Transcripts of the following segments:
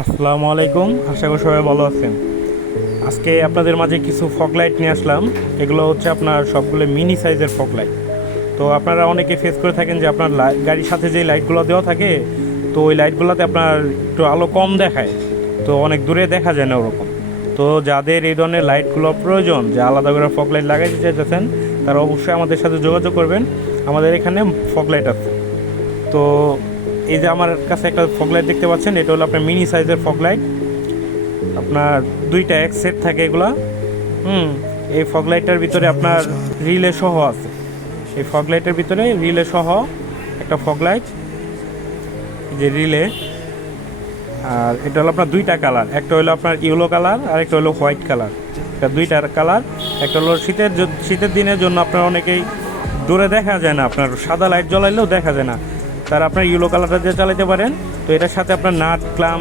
আসসালামু আলাইকুম, আশা করি সবাই ভালো আছেন। আজকে আপনাদের মাঝে কিছু ফগ লাইট নিয়ে আসলাম। এগুলো হচ্ছে আপনার সবগুলো মিনি সাইজের ফগ লাইট। তো আপনারা অনেকে ফেস করে থাকেন যে আপনার গাড়ির সাথে যে লাইটগুলো দেওয়া থাকে, তো ওই লাইটগুলোতে আপনার একটু আলো কম দেখায়, তো অনেক দূরে দেখা যায় না ওরকম। তো যাদের এই ধরনের লাইটগুলো প্রয়োজন, যে আলাদা করে ফগ লাইট লাগাইতে চাইতেছেন, তারা অবশ্যই আমাদের সাথে যোগাযোগ করবেন। আমাদের এখানে ফগ লাইট আছে। তো এই যে আমার কাছে একটা ফগ লাইট দেখতে পাচ্ছেন, এটা হলো আপনার মিনি সাইজের ফগ লাইট। আপনার দুইটা এক সেট থাকে এগুলা। হুম এই ফগ লাইটটার ভিতরে আপনার রিলে সহ আছে। এই ফগ লাইটের ভিতরে রিলে সহ একটা ফগ লাইট, যে রিলে। আর এটা হলো আপনার দুইটা কালার, একটা হলো আপনার ইয়েলো কালার আর একটা হলো হোয়াইট কালার। এটা দুইটার কালার। একটা হলো শীতের দিনের জন্য আপনার অনেকেই দূরে দেখা যায় না, আপনার সাদা লাইট জ্বলাইলেও দেখা যায় না, তারা আপনার ইয়েলো কালারটা দিয়ে চালাতে পারেন। তো এটার সাথে আপনার নাট ক্লাম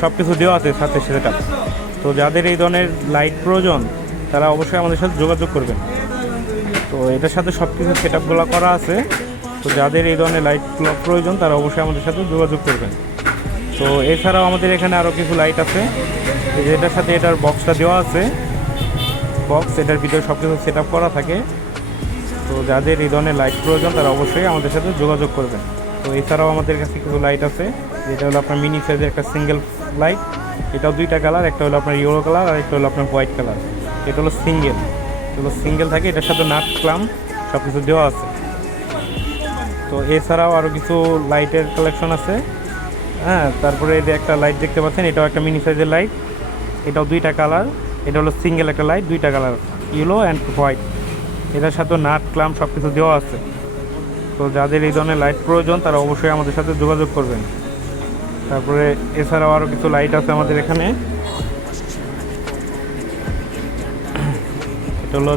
সব কিছু দেওয়া আছে সাথে সেটা। তো যাদের এই ধরনের লাইট প্রয়োজন, তারা অবশ্যই আমাদের সাথে যোগাযোগ করবেন। তো এটার সাথে সব কিছু সেট আপগুলো করা আছে। তো যাদের এই ধরনের লাইটগুলো প্রয়োজন, তারা অবশ্যই আমাদের সাথে যোগাযোগ করবেন। তো এছাড়াও আমাদের এখানে আরও কিছু লাইট আছে, এটার সাথে এটার বক্সটা দেওয়া আছে। বক্স এটার ভিতরে সব কিছু সেট আপ করা থাকে। তো যাদের এই ধরনের লাইট প্রয়োজন, তারা অবশ্যই আমাদের সাথে যোগাযোগ করবেন। তো এছাড়াও আমাদের কাছে কিছু লাইট আছে, যেটা হলো আপনার মিনি সাইজের একটা সিঙ্গেল লাইট। এটাও দুইটা কালার, একটা হলো আপনার ইয়েলো কালার আর একটা হলো আপনার হোয়াইট কালার। এটা হলো সিঙ্গেল থাকে, এটার সাথে নাট ক্লাম সব কিছু দেওয়া আছে। তো এছাড়াও আরও কিছু লাইটের কালেকশন আছে। হ্যাঁ, তারপরে এই যে একটা লাইট দেখতে পাচ্ছেন, এটাও একটা মিনি সাইজের লাইট। এটাও দুইটা কালার। এটা হলো সিঙ্গেল একটা লাইট, দুইটা কালার, ইয়েলো অ্যান্ড হোয়াইট। এটার সাথে নাট ক্লাম সব কিছু দেওয়া আছে। তো যাদের এই ধরনের লাইট প্রয়োজন, তারা অবশ্যই আমাদের সাথে যোগাযোগ করবেন। তারপরে এছাড়াও আরও কিছু লাইট আছে আমাদের এখানে। এটা হলো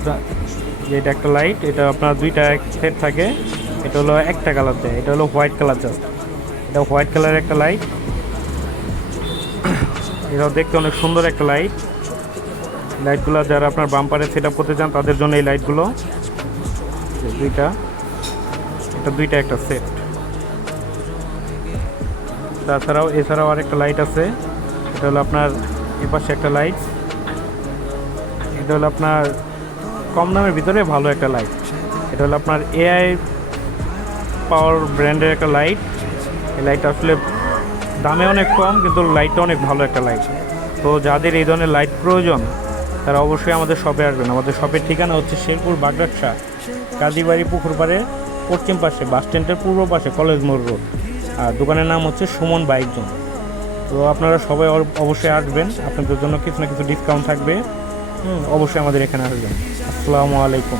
যে এটা একটা লাইট, এটা আপনার দুইটা এক সেট থাকে। এটা হলো একটা কালার দেয়, এটা হলো হোয়াইট কালার জাস্ট। এটা হোয়াইট কালারের একটা লাইট। এটাও দেখতে অনেক সুন্দর একটা লাইট। লাইটগুলো যারা আপনার বাম্পারে সেট আপ করতে চান, তাদের জন্য এই লাইটগুলো দুইটা একটা সেট। এছাড়াও আরেকটা লাইট আছে। এটা হলো আপনার এপাশে একটা লাইট। এটা হলো আপনার কম দামের ভিতরে ভালো একটা লাইট। এটা হলো আপনার এআই পাওয়ার ব্র্যান্ডের একটা লাইট। এই লাইটটা আসলে দামে অনেক কম, কিন্তু লাইটটা অনেক ভালো একটা লাইট। তো যাদের এই ধরনের লাইট প্রয়োজন, তারা অবশ্যই আমাদের শপে আসবেন। আমাদের শপের ঠিকানা হচ্ছে শেরপুর বাগড়াশা, কাজীবাড়ি পুকুর পাড়ে পশ্চিম পাশে, বাস স্ট্যান্ডের পূর্ব পাশে, কলেজ মোড় রোড। আর দোকানের নাম হচ্ছে সুমন বাইক জোন। তো আপনারা সবাই অবশ্যই আসবেন, আপনাদের জন্য কিছু না কিছু ডিসকাউন্ট থাকবে। অবশ্যই আমাদের এখানে আসবেন। আসসালামু আলাইকুম।